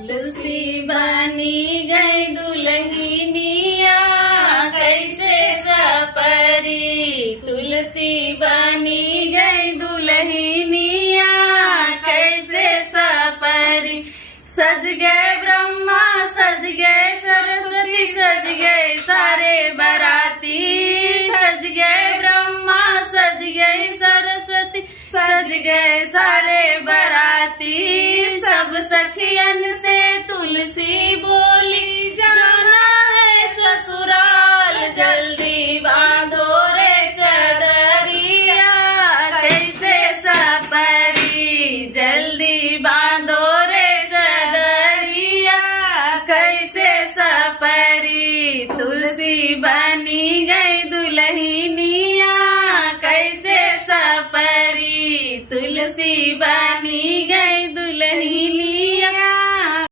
तुलसी बनी गई दुल्हनिया कैसे सपरी, तुलसी बनी गई दुल्हनिया कैसे सपरी। सज गए ब्रह्मा सज गए सरस्वती सज गए सारे बराती, सज गए ब्रह्मा सज गए सरस्वती सज गए सारे बराती। सब सखियन से